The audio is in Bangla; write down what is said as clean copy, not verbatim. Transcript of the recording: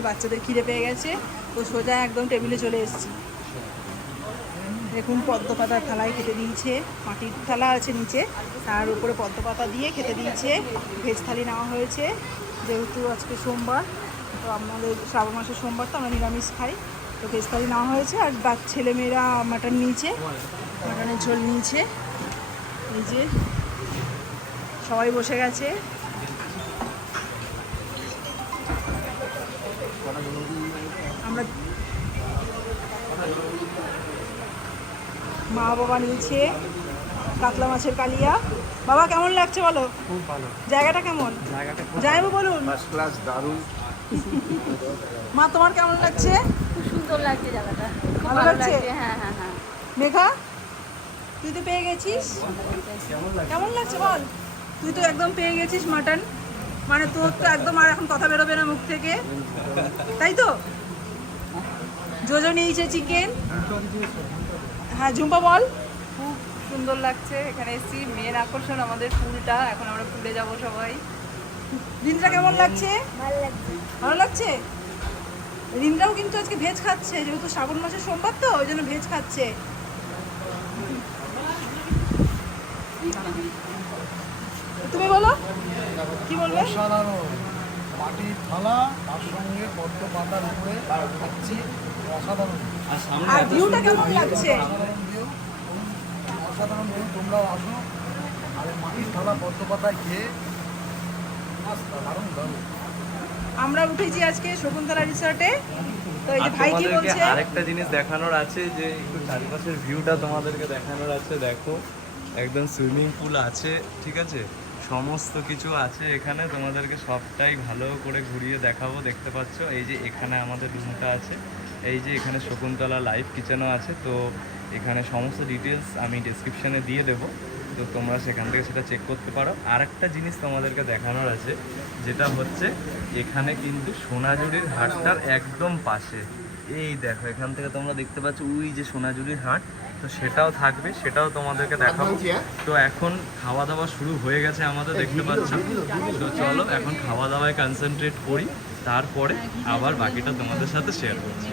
হচ্ছে বাচ্চাদের খিদে পেয়ে গেছে, তো সোজা একদম টেবিলে চলে এসেছি। দেখুন পদ্ম পাতার থালায় খেতে দিয়েছে, মাটির থালা আছে নিচে, তার উপরে পদ্ম পাতা দিয়ে খেতে দিয়েছে। ভেজ থালি নেওয়া হয়েছে, যেহেতু আজকে সোমবার, তো আমাদের শ্রাবণ মাসের সোমবার তো আমরা নিরামিষ খাই, তো ভেজ থালি নেওয়া হয়েছে। আর ছেলেমেয়েরা মাটন নিয়েছে, মাটনের ঝোল নিয়েছে। এই যে সবাই বসে গেছে। আমরা মা বাবা নিয়েছে কাতলা মাছের কালিয়া। বাবা কেমন লাগছে বলো? খুব ভালো। জায়গাটা কেমন? যাইবো বলুন। ফার্স্ট ক্লাস, দারুণ। মা তোমার কেমন লাগছে? খুব সুন্দর লাগছে জায়গাটা, খুব ভালো ভালো লাগছে? লাগছে। হ্যাঁ হ্যাঁ হ্যাঁ। মেঘা তুই তো পেয়ে গেছিস, কেমন লাগছে বল? তুই তো একদম পেয়ে গেছিস মাটন, মানে তোর তো একদম আর এখন কথা বেরোবে না মুখ থেকে, তাই তো? জোজো নিয়েছে চিকেন। হ্যাঁ ঝুম্পা বল। খুব সুন্দর লাগছে এখানে এসেছি। মেন আকর্ষণ আমাদের ফুলটা, এখন আমরা ফুলে যাব সবাই। রিন্দ্রা কেমন লাগছে? ভালো লাগছে। রিন্দ্রাও কিন্তু আজকে ভেজ খাচ্ছে, যেহেতু শ্রাবণ মাসের সোমবার তো ওই জন্য ভেজ খাচ্ছে। তুমি বলো কি বলবে? অসাধারণ মাটির থালা, তার সঙ্গে পদ্ম পাতার উপরে খাচ্ছি, অসাধারণ। আর ভিউটা কেমন লাগছে? অসাধারণ ভিউ, অসাধারণ ভিউ। তোমরাও আসো, আর এই মাটির থালা পদ্ম পাতায় খেয়ে দারুণ দারুণ। আমরা উঠেছি আজকে শকুন্তলা রিসর্টে, তো এই যে আর ভাই কি তোমাদেরকে বলছে? আরেকটা জিনিস দেখানোর আছে, যে একটু চারিপাশের ভিউটা তোমাদেরকে দেখানোর আছে। দেখো একদম সুইমিং পুল আছে, ঠিক আছে, সমস্ত কিছু আছে এখানে। তোমাদেরকে সবটাই ভালো করে ঘুরিয়ে দেখাবো। দেখতে পাচ্ছ এই যে এখানে আমাদের রুমটা আছে, এই যে এখানে শকুন্তলা লাইভ কিচেনও আছে। তো এখানে সমস্ত ডিটেলস আমি ডেসক্রিপশানে দিয়ে দেবো, তো তোমরা সেখান থেকে সেটা চেক করতে পারো। আর একটা জিনিস তোমাদেরকে দেখানোর আছে, যেটা হচ্ছে এখানে কিন্তু সোনাঝুরির হাটটার একদম পাশে, এই দেখো এখান থেকে তোমরা দেখতে পাচ্ছ ওই যে সোনাঝুরির হাট, তো সেটাও থাকবে, সেটাও তোমাদেরকে দেখাবো। তো এখন খাওয়া দাওয়া শুরু হয়ে গেছে আমাদের, দেখতে পাচ্ছ। তো চলো এখন খাওয়া দাওয়ায় কনসেন্ট্রেট করি, তারপরে আবার বাকিটা তোমাদের সাথে শেয়ার করছি।